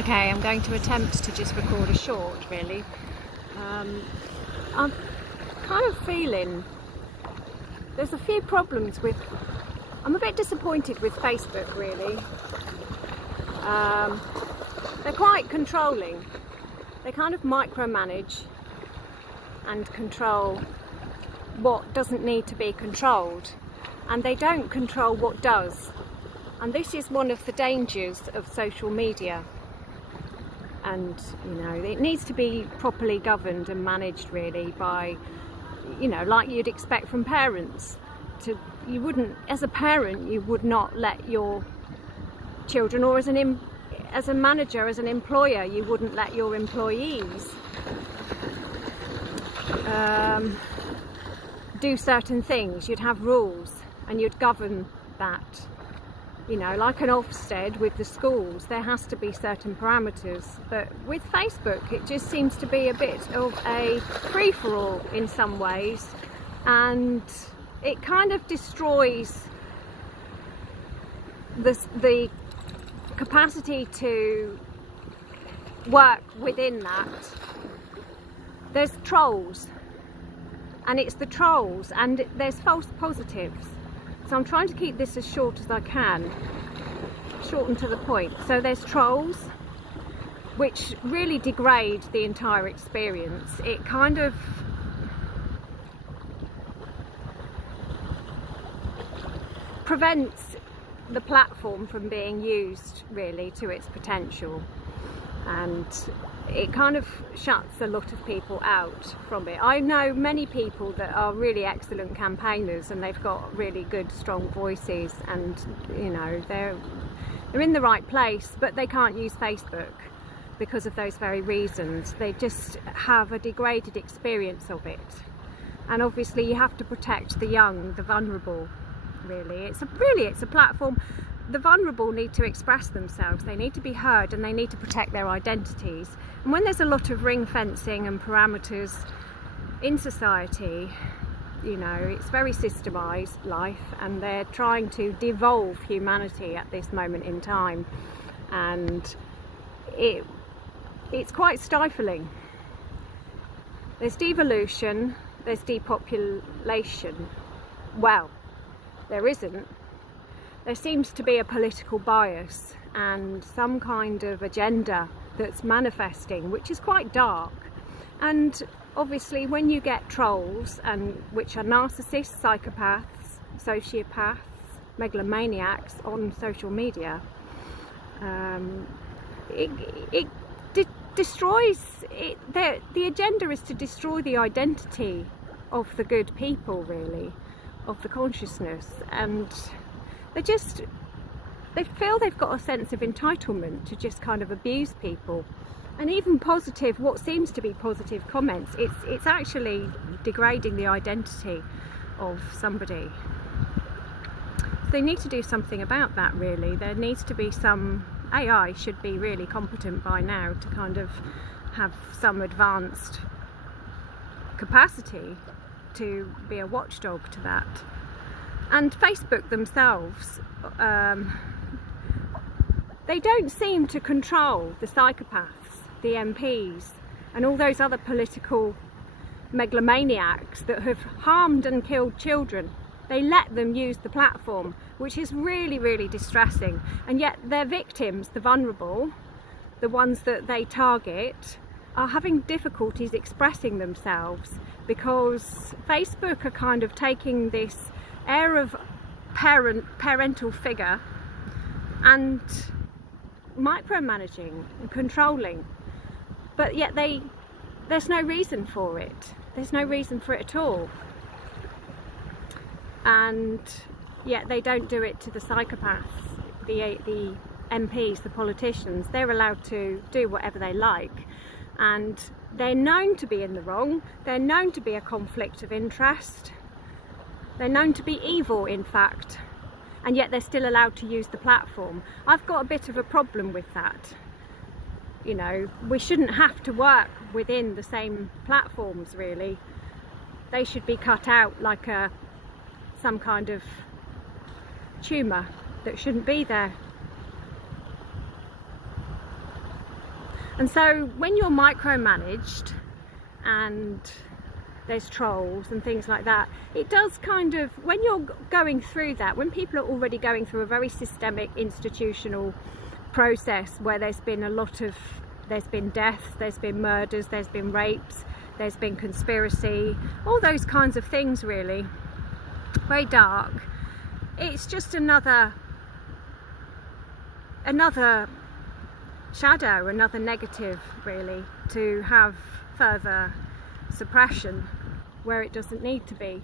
Okay, I'm going to attempt to just record a short, really. I'm kind of feeling there's a few problems with... I'm a bit disappointed with Facebook, really. They're quite controlling. They kind of micromanage and control what doesn't need to be controlled, and they don't control what does. And this is one of the dangers of social media. And it needs to be properly governed and managed, really, by, like you'd expect from parents. As a parent, you would not let your children, or as a manager, as an employer, you wouldn't let your employees do certain things. You'd have rules and you'd govern that. Like an Ofsted with the schools, there has to be certain parameters. But with Facebook, it just seems to be a bit of a free-for-all in some ways, and it kind of destroys the capacity to work within that. There's trolls, and it's the trolls, and there's false positives. So I'm trying to keep this as short as I can, short and to the point. So there's trolls, which really degrade the entire experience. It kind of prevents the platform from being used really to its potential, and it kind of shuts a lot of people out from it. I know many people that are really excellent campaigners, and they've got really good, strong voices, and they're in the right place, but they can't use Facebook because of those very reasons. They just have a degraded experience of it, and obviously you have to protect the young, the vulnerable. Really, it's a platform. The vulnerable need to express themselves, they need to be heard, and they need to protect their identities. And when there's a lot of ring fencing and parameters in society, it's very systemised life, and they're trying to devolve humanity at this moment in time, and it's quite stifling. There's devolution, there's depopulation. Well, there isn't. There seems to be a political bias and some kind of agenda that's manifesting, which is quite dark. And obviously when you get trolls, which are narcissists, psychopaths, sociopaths, megalomaniacs on social media, it destroys it. The agenda is to destroy the identity of the good people, really, of the consciousness, and they feel they've got a sense of entitlement to just kind of abuse people. And even what seems to be positive comments, it's actually degrading the identity of somebody. So they need to do something about that, really. There needs to be some... AI should be really competent by now to kind of have some advanced capacity to be a watchdog to that. And Facebook themselves, they don't seem to control the psychopaths, the MPs, and all those other political megalomaniacs that have harmed and killed children. They let them use the platform, which is really, really distressing. And yet their victims, the vulnerable, the ones that they target, are having difficulties expressing themselves, because Facebook are kind of taking this air of parental figure and micromanaging and controlling, but yet there's no reason for it. There's no reason for it at all, and yet they don't do it to the psychopaths, the MPs, the politicians. They're allowed to do whatever they like, and they're known to be in the wrong. They're known to be a conflict of interest. They're known to be evil, in fact, and yet they're still allowed to use the platform. I've got a bit of a problem with that. We shouldn't have to work within the same platforms, really. They should be cut out like some kind of tumour that shouldn't be there. And so when you're micromanaged and there's trolls and things like that, it does kind of, when you're going through that, when people are already going through a very systemic institutional process where there's been deaths, there's been murders, there's been rapes, there's been conspiracy, all those kinds of things, really very dark, it's just another shadow, another negative, really, to have further suppression where it doesn't need to be.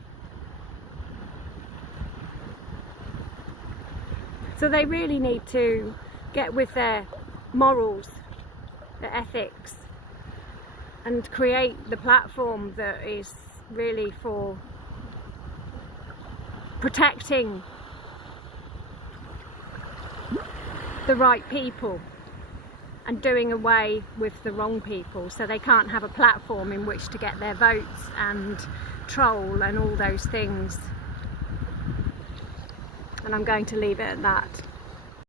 So they really need to get with their morals, their ethics, and create the platform that is really for protecting the right people and doing away with the wrong people, so they can't have a platform in which to get their votes and troll and all those things. And I'm going to leave it at that.